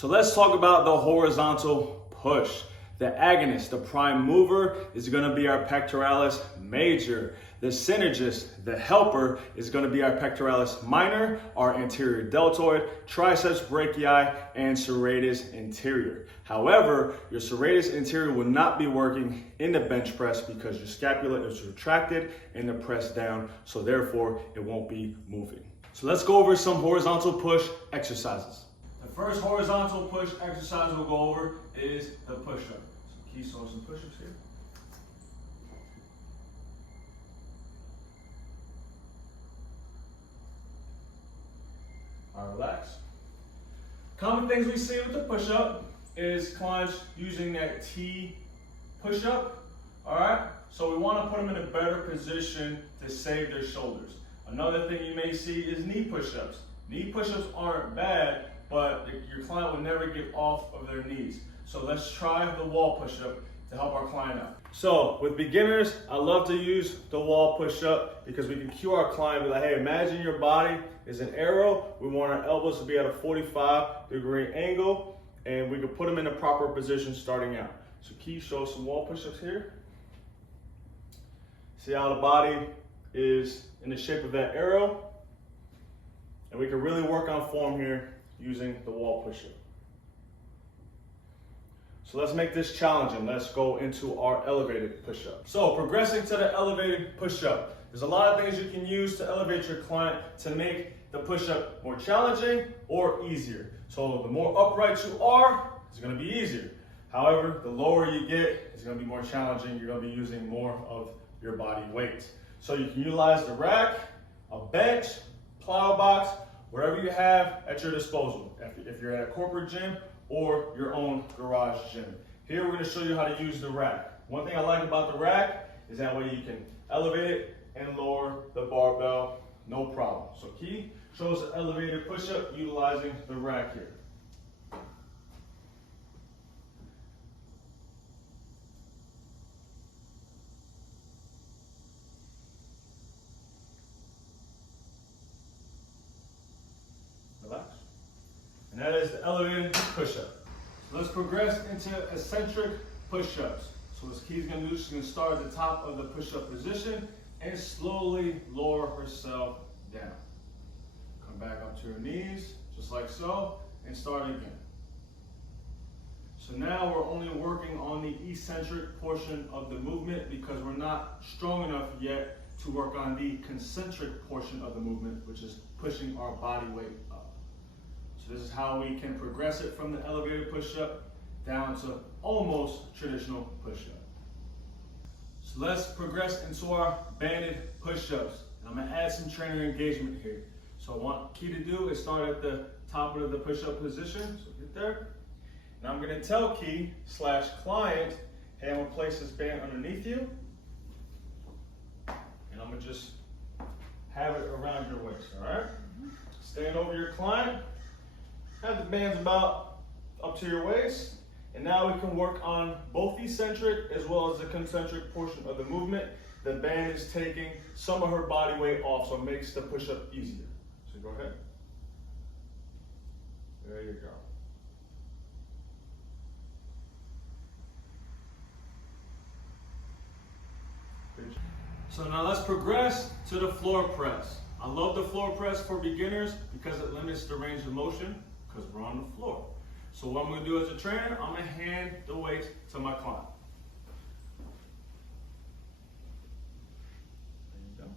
So let's talk about the horizontal push. The agonist, the prime mover, is going to be our pectoralis major. The synergist, the helper, is going to be our pectoralis minor, our anterior deltoid, triceps brachii, and serratus anterior. However, your serratus anterior will not be working in the bench press because your scapula is retracted in the press down, so therefore it won't be moving. So let's go over some horizontal push exercises. The first horizontal push exercise we'll go over is the push-up. So keep showing some push-ups here. All right, relax. Common things we see with the push-up is clients using that T push-up. All right, so we want to put them in a better position to save their shoulders. Another thing you may see is knee push-ups. Knee push-ups aren't bad, but your client will never get off of their knees. So let's try the wall push-up to help our client out. So with beginners, I love to use the wall push-up because we can cue our client, be like, hey, imagine your body is an arrow. We want our elbows to be at a 45-degree angle, and we can put them in the proper position starting out. So Key, show some wall push-ups here. See how the body is in the shape of that arrow? And we can really work on form here using the wall push-up. So let's make this challenging. Let's go into our elevated push-up. So progressing to the elevated push-up. There's a lot of things you can use to elevate your client to make the push-up more challenging or easier. So the more upright you are, it's gonna be easier. However, the lower you get, it's gonna be more challenging. You're gonna be using more of your body weight. So you can utilize the rack, a bench, plow box, whatever you have at your disposal. If you're at a corporate gym or your own garage gym. Here we're gonna show you how to use the rack. One thing I like about the rack is that way you can elevate it and lower the barbell, no problem. So Key shows the elevated push-up utilizing the rack here. Relax. And that is the elevated push-up. So let's progress into eccentric push-ups. So what Key's gonna do, she's gonna start at the top of the push-up position and slowly lower herself down. Come back up to her knees, just like so, and start again. So now we're only working on the eccentric portion of the movement because we're not strong enough yet to work on the concentric portion of the movement, which is pushing our body weight up. So this is how we can progress it from the elevated push-up down to almost traditional push-up. So let's progress into our banded push-ups. I'm gonna add some trainer engagement here. So what I want Key to do is start at the top of the push-up position. So get there. And I'm gonna tell Key / client, hey, I'm gonna place this band underneath you. And I'm gonna just have it around your waist, all right? Stand over your client. Have the bands about up to your waist. And now we can work on both the eccentric as well as the concentric portion of the movement. The band is taking some of her body weight off, so it makes the push-up easier. So go ahead. There you go. So now let's progress to the floor press. I love the floor press for beginners because it limits the range of motion because we're on the floor. So what I'm going to do as a trainer, I'm going to hand the weight to my client. There you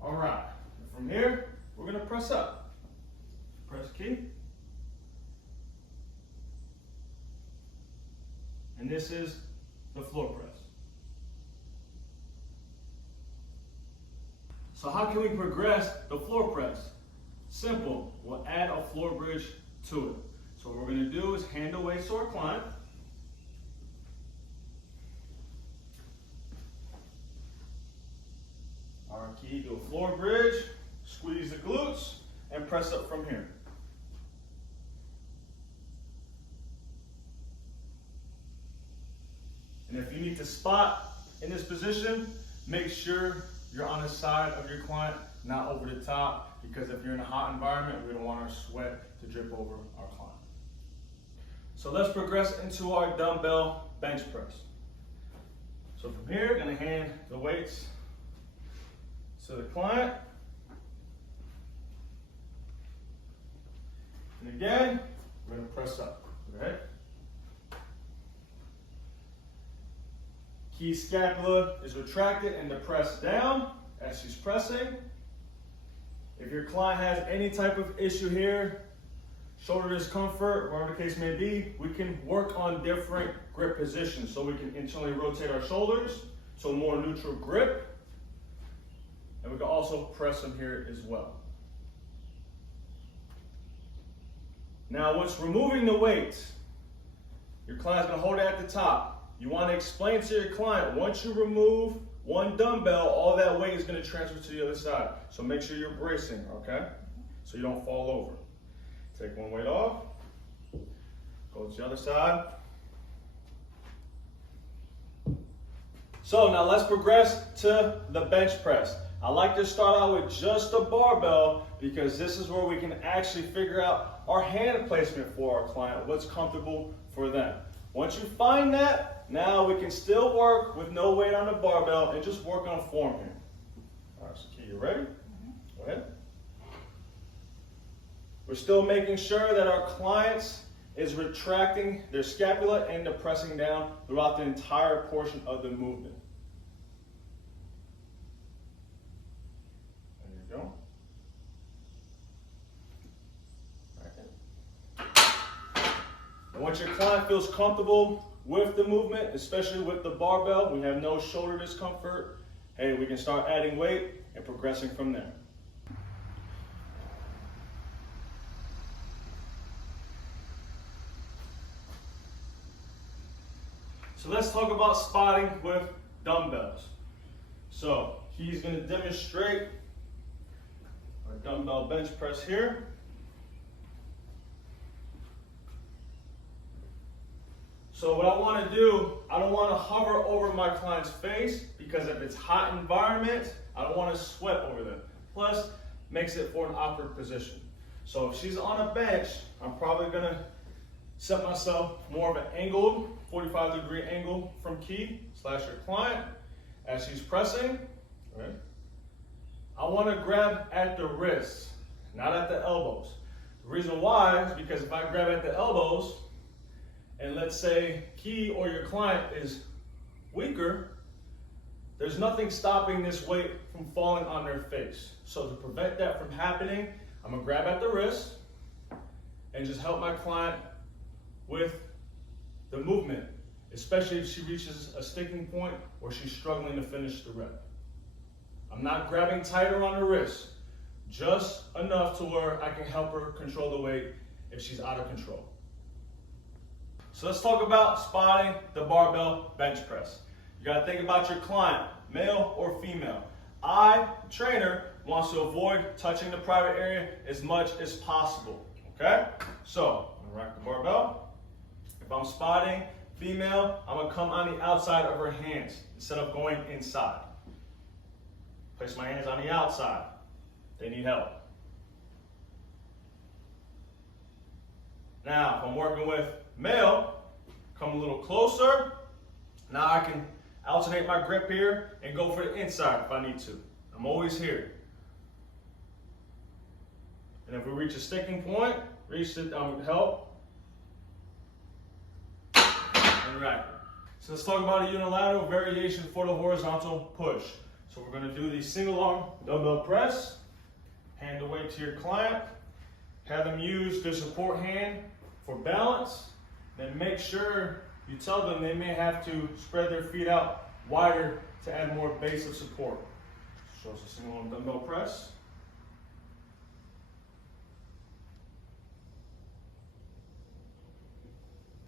go. All right. And from here, we're going to press up. Press Key. And this is the floor press. So how can we progress the floor press? Simple, we'll add a floor bridge to it. So what we're gonna do is hand the weights to our client. All right, Key, do a floor bridge, squeeze the glutes, and press up from here. And if you need to spot in this position, make sure you're on the side of your client, not over the top, because if you're in a hot environment, we don't want our sweat to drip over our client. So let's progress into our dumbbell bench press. So from here, I'm gonna hand the weights to the client. And again, we're gonna press up, right? Key scapula is retracted and depressed down as she's pressing. If your client has any type of issue here, shoulder discomfort, whatever the case may be, we can work on different grip positions. So we can internally rotate our shoulders to a more neutral grip. And we can also press them here as well. Now, once removing the weight, your client's gonna hold it at the top. You wanna explain to your client, once you remove one dumbbell, all that weight is gonna transfer to the other side. So make sure you're bracing, okay? So you don't fall over. Take one weight off, go to the other side. So now let's progress to the bench press. I like to start out with just a barbell because this is where we can actually figure out our hand placement for our client, what's comfortable for them. Once you find that, now we can still work with no weight on the barbell and just work on form here. All right, so Key, you ready? Go ahead. We're still making sure that our clients is retracting their scapula and depressing down throughout the entire portion of the movement. There you go. And once your client feels comfortable with the movement, especially with the barbell, we have no shoulder discomfort, hey, we can start adding weight and progressing from there. So let's talk about spotting with dumbbells. So he's going to demonstrate our dumbbell bench press here. So what I want to do, I don't want to hover over my client's face because if it's hot environment, I don't want to sweat over them. Plus, makes it for an awkward position. So if she's on a bench, I'm probably going to set myself more of an angled, 45-degree angle from Key / your client as she's pressing. Right? I want to grab at the wrists, not at the elbows. The reason why is because if I grab at the elbows, and let's say Key or your client is weaker, there's nothing stopping this weight from falling on their face. So to prevent that from happening, I'm gonna grab at the wrist and just help my client with the movement, especially if she reaches a sticking point or she's struggling to finish the rep. I'm not grabbing tighter on her wrist, just enough to where I can help her control the weight if she's out of control. So let's talk about spotting the barbell bench press. You gotta think about your client, male or female. I, trainer, wants to avoid touching the private area as much as possible, okay? So, I'm gonna rack the barbell. If I'm spotting female, I'm gonna come on the outside of her hands instead of going inside. Place my hands on the outside. They need help. Now, if I'm working with male, come a little closer. Now I can alternate my grip here and go for the inside if I need to. I'm always here. And if we reach a sticking point, reach it help. And rack it. So let's talk about a unilateral variation for the horizontal push. So we're going to do the single arm dumbbell press. Hand the weight to your client. Have them use their support hand for balance. Then make sure you tell them they may have to spread their feet out wider to add more base of support. Show us a single arm dumbbell press.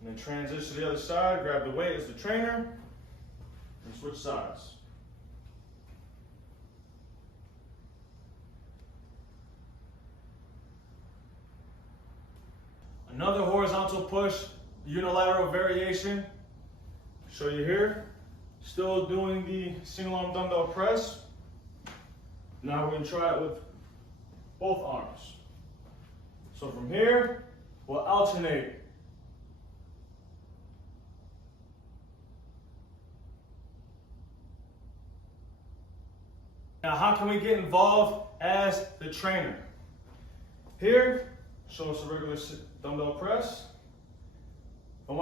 And then transition to the other side, grab the weight as the trainer, and switch sides. Another horizontal push, unilateral variation. Show you here. Still doing the single arm dumbbell press. Now we're going to try it with both arms. So from here, we'll alternate. Now how can we get involved as the trainer? Here, show us a regular dumbbell press.